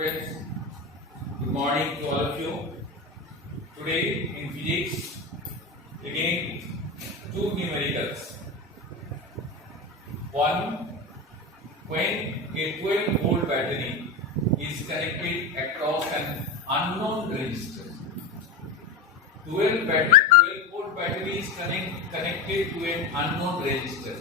Friends, good morning to all of you. Today in physics, again two numericals. One, when a 12-volt battery is connected across an unknown resistor. 12-volt battery is connected to an unknown resistor,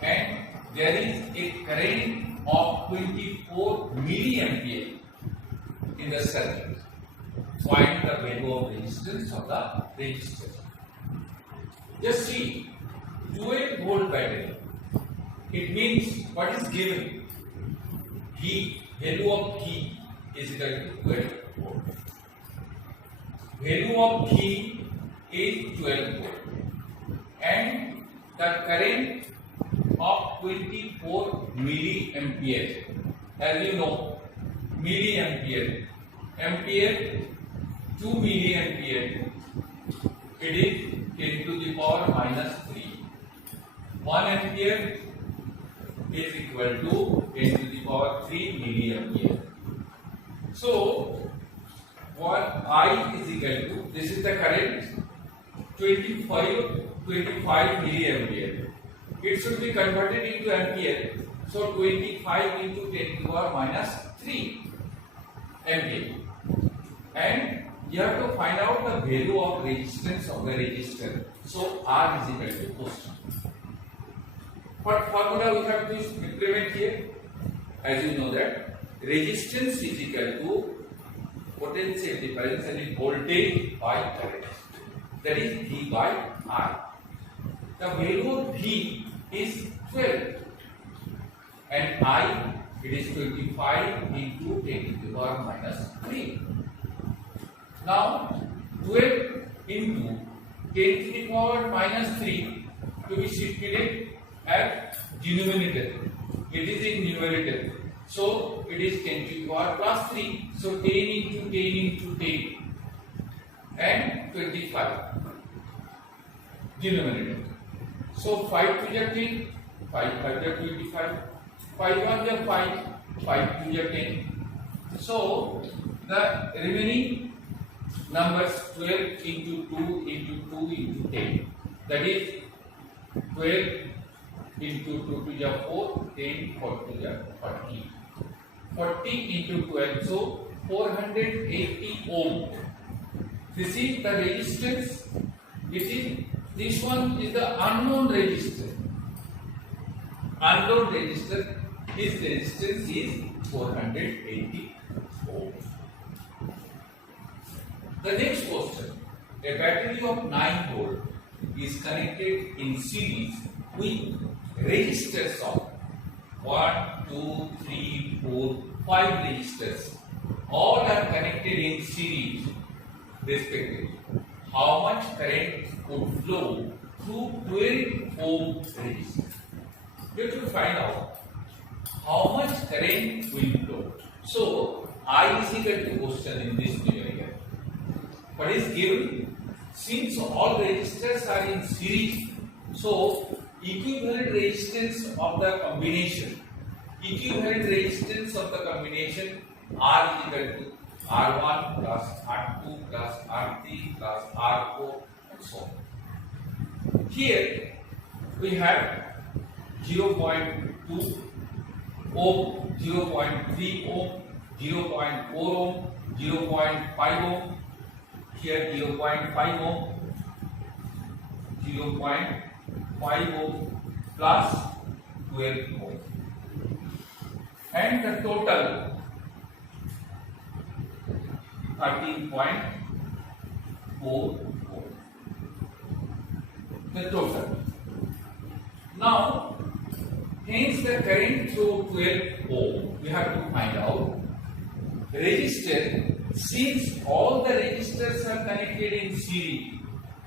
and there is a current of 24 milliampere in the circuit. Find the value of resistance of the resistor. Just see, 12-volt battery. It means what is given? V, value of V is equal to 12 volt. Value of V is 12 volt, and the current of 24 milliampere. As you know, milliampere, ampere, 2 milliampere, it is 10 to the power minus 3. 1 ampere is equal to 10 to the power 3 milliampere. So, what I is equal to, this is the current, 25 milliampere. It should be converted into ampere. So 25 into 10 to the power minus 3 ampere. And you have to find out the value of resistance of the resistor. So R is equal to constant. What formula we have to implement here? As you know that resistance is equal to potential difference and voltage by current. That is V by R. The value of V is 12 and I, it is 25 into 10 to the power minus 3. Now 12 into 10 to the power minus 3 to be shifted at denominator. It is in numerator. So it is 10 to the power plus 3. So 10 into 10 into 10 and 25 denominator. So 5 to the 10, 5 5 to 25, 5 1 to 5, 5 to the 10. So the remaining numbers 12 into 2 into 2 into 10. That is 12 into 2 to the 4, 10 4 to the 40. 40 into 12, so 480 ohm. This is the resistance. This one is the unknown resistor. Unknown resistor, his resistance is 480 ohm. The next question, a battery of 9 volt is connected in series with resistors of 1, 2, 3, 4, 5 resistors. All are connected in series respectively. How much current would flow through 12 ohm resistor? You have to find out how much current will flow. So, I is equal to question in this numerical. What is given? Since all resistors are in series, so equivalent resistance of the combination, R is equal to R1 plus R2 plus R3 plus R4 and so on. Here we have 0.2 ohm, 0.3 ohm, 0.4 ohm, 0.5 ohm, here 0.5 ohm, 0.5 ohm plus 12 ohm. And the total 13.4 volt. The total. Now, hence the current through 12 ohm, we have to find out. Resistor, since all the resistors are connected in series,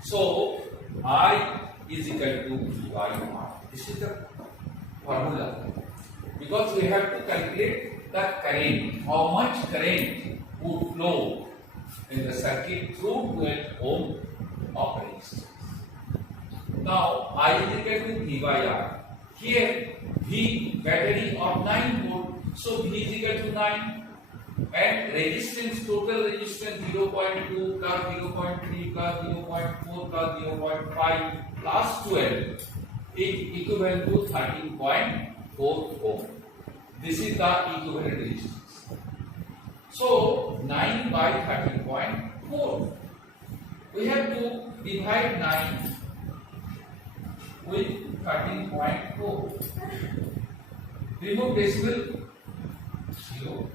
so I is equal to V by R. This is the formula. Because we have to calculate the current, how much current would flow in the circuit through 12 ohm of resistance. Now I is equal to V by R. Here V battery of 9 volt, so V is equal to 9. and resistance, total resistance 0.2 plus 0.3 plus 0.4 plus 0.5 plus 12 is equivalent to 13.4 ohm. This is the equivalent resistance. So 9 by 13.4. We have to divide 9 with 13.4. Remove decimal, 0.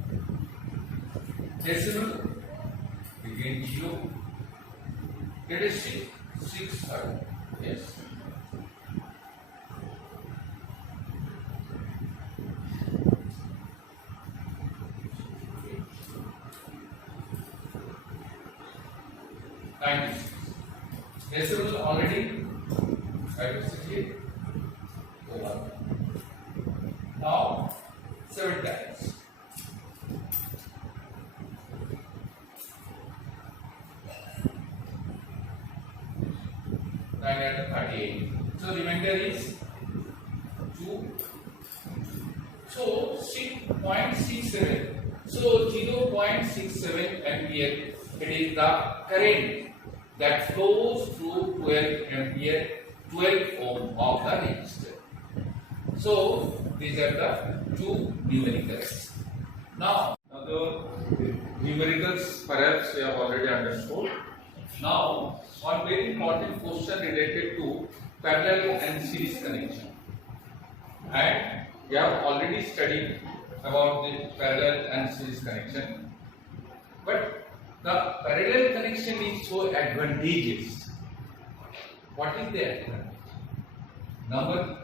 Decimal, again 0. It is 6 third. Yes. Decimal already. Now 7 times. 938. So remainder is 2. So 6.67. So 0.67 ampere. It is the current that flows through 12 ampere, 12 ohm of the resistor. So these are the two numericals. Now the numericals perhaps you have already understood. Now one very important question related to parallel and series connection. And we have already studied about the parallel and series connection. But the parallel connection is so advantageous. What is the advantage? Number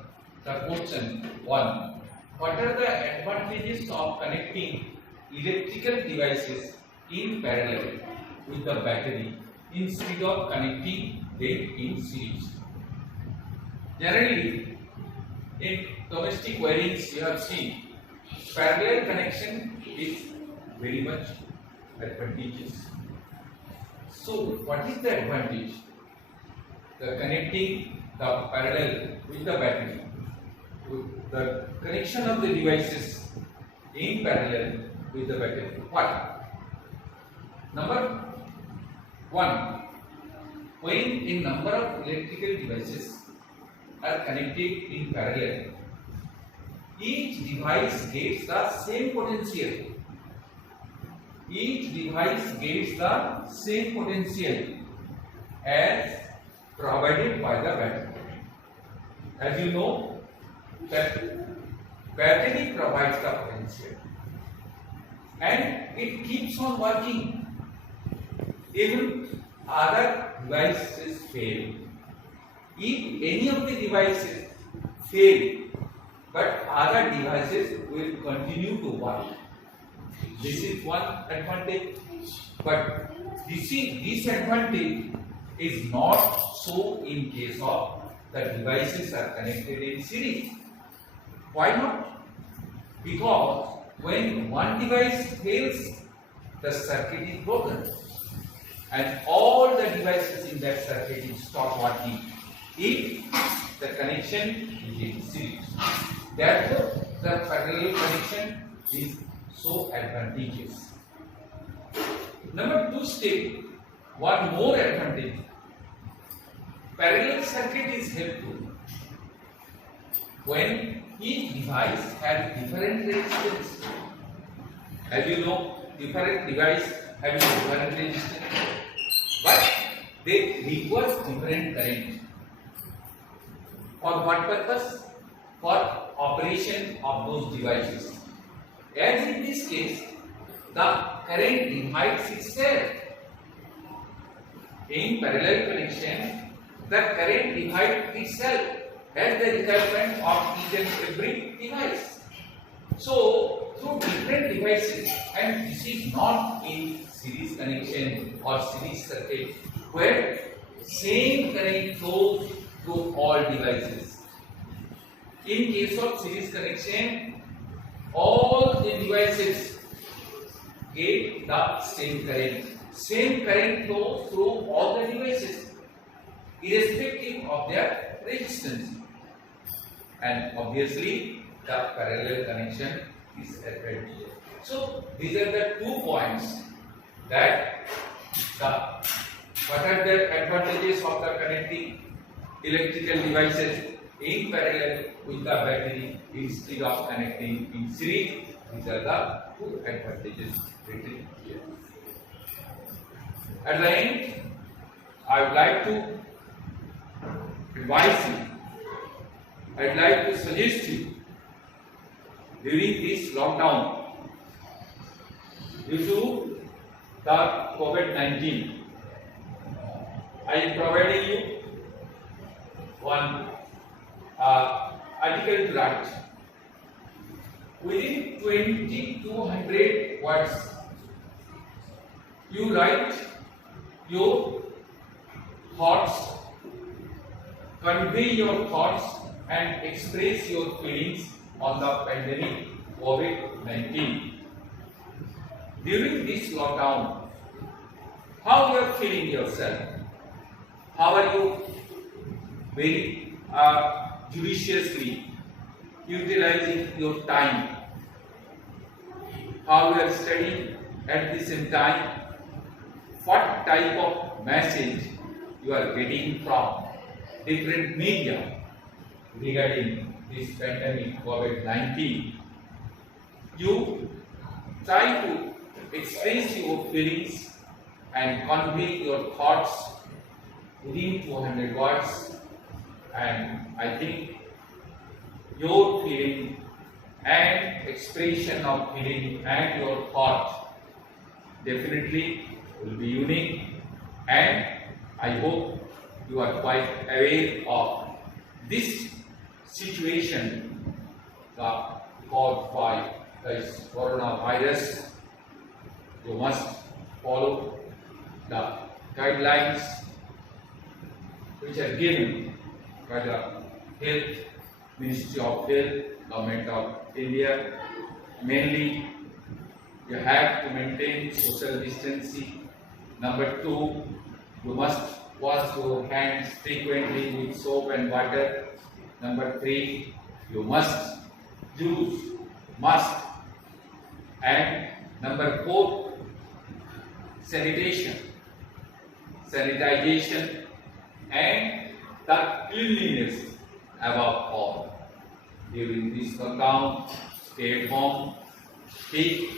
the question 1. What are the advantages of connecting electrical devices in parallel with the battery instead of connecting them in series? Generally, in domestic wirings you have seen parallel connection is very much advantageous. So, what is the advantage? The connecting the parallel with the battery. The connection of the devices in parallel with the battery. What? Number 1. When a number of electrical devices are connected in parallel, each device gets the same potential. Each device gets the same potential as provided by the battery. As you know, that battery provides the potential and it keeps on working even other devices fail. If any of the devices fail, but other devices will continue to work. This is one advantage, but this disadvantage is not so in case of the devices are connected in series. Why not? Because when one device fails, the circuit is broken and all the devices in that circuit will stop working if the connection is in series. Therefore, the parallel connection is so advantageous. Number 2 step, one more advantage. Parallel circuit is helpful when each device has different resistance. As you know, different device having different resistance, but they require different current. For what purpose? For operation of those devices. As in this case, the current divides itself. In parallel connection, the current divides itself as the requirement of each and every device. So, through different devices, and this is not in series connection or series circuit where same current flows through all devices. In case of series connection, all the devices get the same current. Same current flows through all the devices, irrespective of their resistance. And obviously, the parallel connection is advantageous. So these are the 2 points that what are the advantages of the connecting electrical devices in parallel with the battery instead of connecting in series. These are the 2 advantages written here. At the end, I would like to advise you, I'd like to suggest you during this lockdown due to the COVID-19, I am providing you one article to write. Within 2200 words, you write your thoughts, convey your thoughts and express your feelings on the pandemic COVID-19. During this lockdown, how you are feeling yourself? How are you very judiciously utilizing your time? How you are studying at the same time? What type of message you are getting from different media regarding this pandemic COVID-19? You try to express your feelings and convey your thoughts within 200 words, and I think your feeling and expression of feeling and your thought definitely will be unique, and I hope you are quite aware of this situation caused by this coronavirus. You must follow the guidelines which are given by the Health Ministry of Health, Government of India. Mainly, you have to maintain social distancing. Number 2, you must wash your hands frequently with soap and water. Number 3, you must use mask. And number 4, sanitization and the cleanliness above all. During this lockdown, stay at home, keep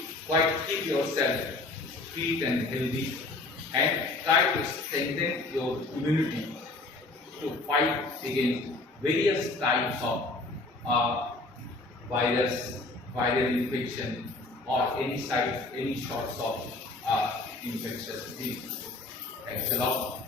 yourself fit and healthy, and try to strengthen your immunity to fight against various types of viral infection, or any sorts of infectious disease. Thanks a lot.